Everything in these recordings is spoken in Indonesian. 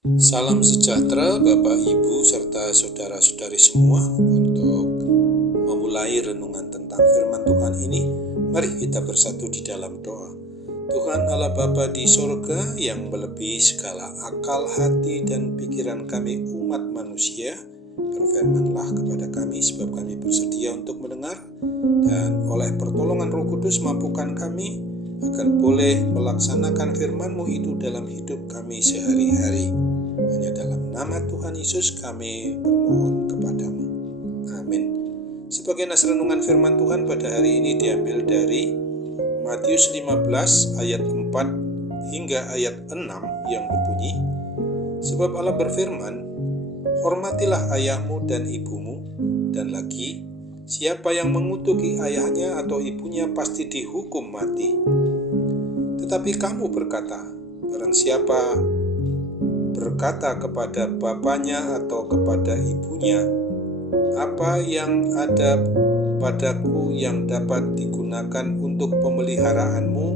Salam sejahtera Bapak, Ibu, serta saudara-saudari semua. Untuk memulai renungan tentang firman Tuhan ini, mari kita bersatu di dalam doa. Tuhan Allah Bapa di sorga yang melebihi segala akal, hati, dan pikiran kami umat manusia, berfirmanlah kepada kami sebab kami bersedia untuk mendengar, dan oleh pertolongan Roh Kudus mampukan kami agar boleh melaksanakan firman-Mu itu dalam hidup kami sehari-hari. Hanya dalam nama Tuhan Yesus kami bermohon kepadamu. Amin. Sebagai nas renungan firman Tuhan pada hari ini diambil dari Matius 15 ayat 4 hingga ayat 6 yang berbunyi, sebab Allah berfirman, hormatilah ayahmu dan ibumu, dan lagi, siapa yang mengutuki ayahnya atau ibunya pasti dihukum mati. Tetapi kamu berkata, barang siapa berkata kepada bapaknya atau kepada ibunya, apa yang ada padaku yang dapat digunakan untuk pemeliharaanmu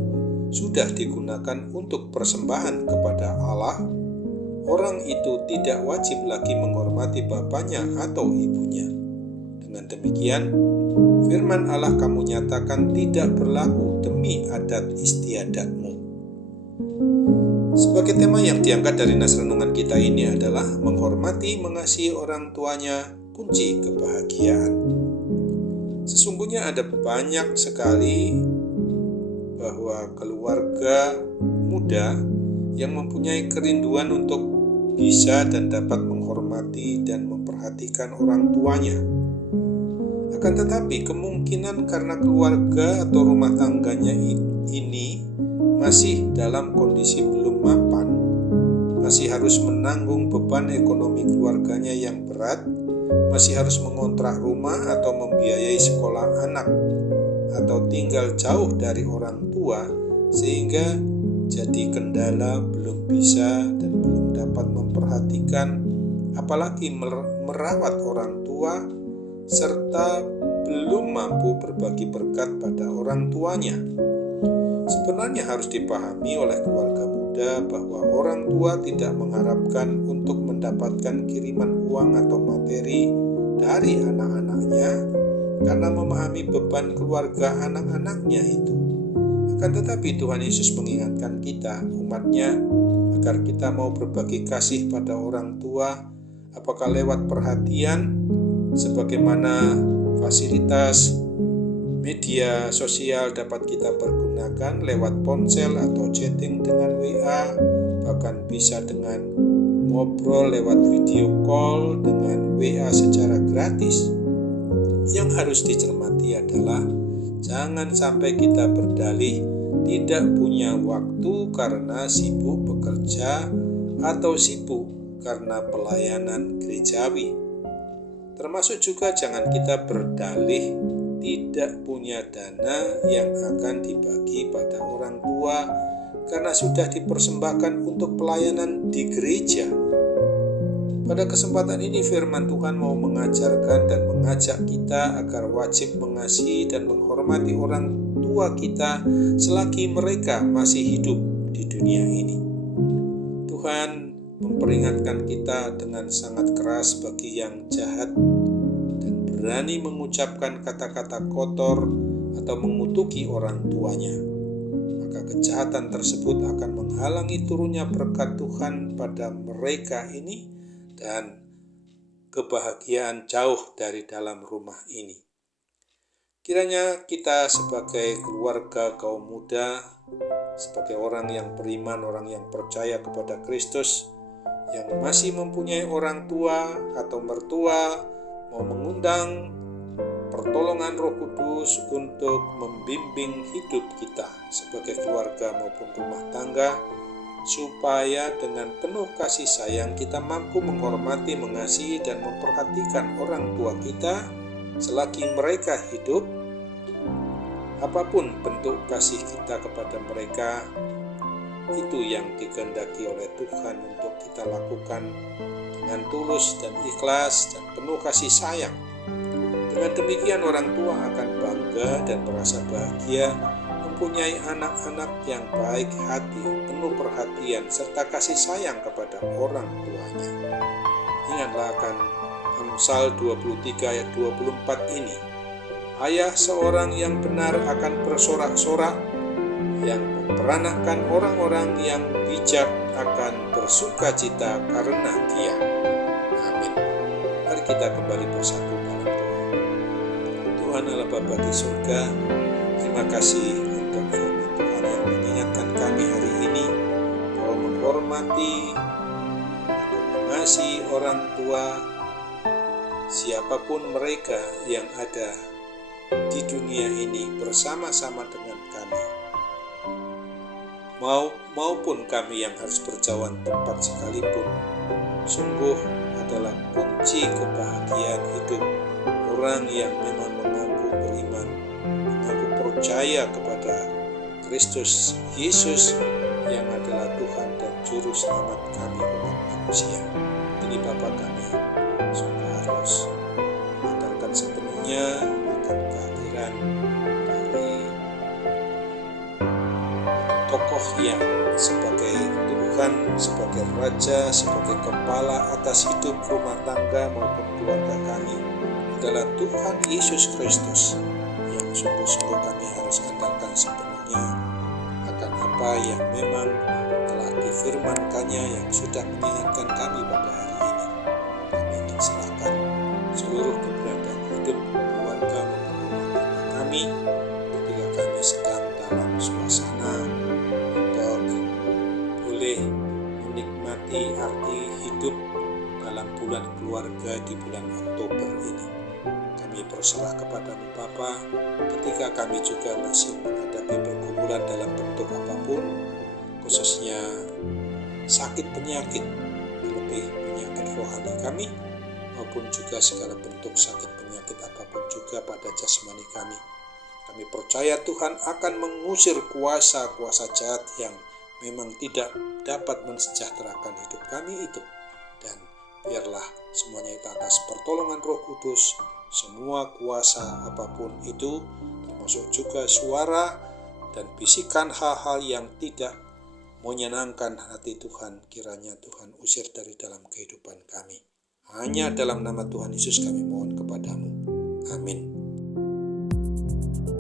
sudah digunakan untuk persembahan kepada Allah, orang itu tidak wajib lagi menghormati bapaknya atau ibunya. Dengan demikian, firman Allah kamu nyatakan tidak berlaku demi adat istiadatmu. Sebagai tema yang diangkat dari nas renungan kita ini adalah menghormati, mengasihi orang tuanya, kunci kebahagiaan. Sesungguhnya ada banyak sekali bahwa keluarga muda yang mempunyai kerinduan untuk bisa dan dapat menghormati dan memperhatikan orang tuanya. Akan tetapi kemungkinan karena keluarga atau rumah tangganya ini masih dalam kondisi belum mapan, masih harus menanggung beban ekonomi keluarganya yang berat, masih harus mengontrak rumah atau membiayai sekolah anak, atau tinggal jauh dari orang tua, sehingga jadi kendala belum bisa dan belum dapat memperhatikan, apalagi merawat orang tua, serta belum mampu berbagi berkat pada orang tuanya. Sebenarnya harus dipahami oleh keluarga muda bahwa orang tua tidak mengharapkan untuk mendapatkan kiriman uang atau materi dari anak-anaknya karena memahami beban keluarga anak-anaknya itu. Akan tetapi Tuhan Yesus mengingatkan kita, umatnya, agar kita mau berbagi kasih pada orang tua, apakah lewat perhatian, sebagaimana fasilitas media sosial dapat kita pergunakan lewat ponsel atau chatting dengan WA, bahkan bisa dengan ngobrol lewat video call dengan WA secara gratis. Yang harus dicermati adalah jangan sampai kita berdalih tidak punya waktu karena sibuk bekerja atau sibuk karena pelayanan gerejawi. Termasuk juga jangan kita berdalih tidak punya dana yang akan dibagi pada orang tua karena sudah dipersembahkan untuk pelayanan di gereja. Pada kesempatan ini firman Tuhan mau mengajarkan dan mengajak kita agar wajib mengasihi dan menghormati orang tua kita selagi mereka masih hidup di dunia ini. Tuhan memperingatkan kita dengan sangat keras bagi yang jahat berani mengucapkan kata-kata kotor atau mengutuki orang tuanya, maka kejahatan tersebut akan menghalangi turunnya berkat Tuhan pada mereka ini dan kebahagiaan jauh dari dalam rumah ini. Kiranya kita sebagai keluarga kaum muda, sebagai orang yang beriman, orang yang percaya kepada Kristus, yang masih mempunyai orang tua atau mertua, mau mengundang pertolongan Roh Kudus untuk membimbing hidup kita sebagai keluarga maupun rumah tangga, supaya dengan penuh kasih sayang kita mampu menghormati, mengasihi, dan memperhatikan orang tua kita selagi mereka hidup. Apapun bentuk kasih kita kepada mereka, itu yang dikehendaki oleh Tuhan untuk kita lakukan dengan tulus dan ikhlas dan penuh kasih sayang. Dengan demikian orang tua akan bangga dan merasa bahagia mempunyai anak-anak yang baik hati, penuh perhatian, serta kasih sayang kepada orang tuanya. Ingatlah akan Amsal 23 ayat 24 ini. Ayah seorang yang benar akan bersorak-sorak, yang memperanakkan orang-orang yang bijak akan bersukacita karena dia. Amin. Mari kita kembali bersatu dalam doa. Tuhan Allah Bapa di surga, terima kasih untuk firman Tuhan yang mengingatkan kami hari ini bahwa menghormati atau mengasihi orang tua, siapapun mereka yang ada di dunia ini bersama-sama dengan kami, maupun kami yang harus berjauhan tempat sekalipun, sungguh adalah kunci kebahagiaan hidup orang yang memang mengaku beriman, mengaku percaya kepada Kristus Yesus yang adalah Tuhan dan Juru Selamat kami umat manusia. Ini Bapa kami sungguh harus mengandalkan sepenuhnya akan kehadiran dari tokoh yang sebagai Tuhan, sebagai Raja, sebagai kepala atas hidup rumah tangga maupun keluarga kami adalah Tuhan Yesus Kristus yang sungguh-sungguh kami harus andalkan sepenuhnya akan apa yang memang telah difirmankannya yang sudah mengingatkan kami pada hari ini. Kami ingin serahkan seluruh keberadaan hidup keluarga maupun rumah tangga kami ketika kami sedang dalam suasana untuk boleh menikmati arti hidup dalam bulan keluarga di bulan Oktober ini. Kami berserah kepadamu Bapa ketika kami juga masih menghadapi pergumulan dalam bentuk apapun, khususnya sakit penyakit, terlebih penyakit rohani kami, maupun juga segala bentuk sakit penyakit apapun juga pada jasmani kami. Kami percaya Tuhan akan mengusir kuasa-kuasa jahat yang memang tidak dapat mensejahterakan hidup kami itu. Dan biarlah semuanya itu atas pertolongan Roh Kudus, semua kuasa apapun itu, termasuk juga suara dan bisikan hal-hal yang tidak menyenangkan hati Tuhan, kiranya Tuhan usir dari dalam kehidupan kami. Hanya dalam nama Tuhan Yesus kami mohon kepadamu. Amin.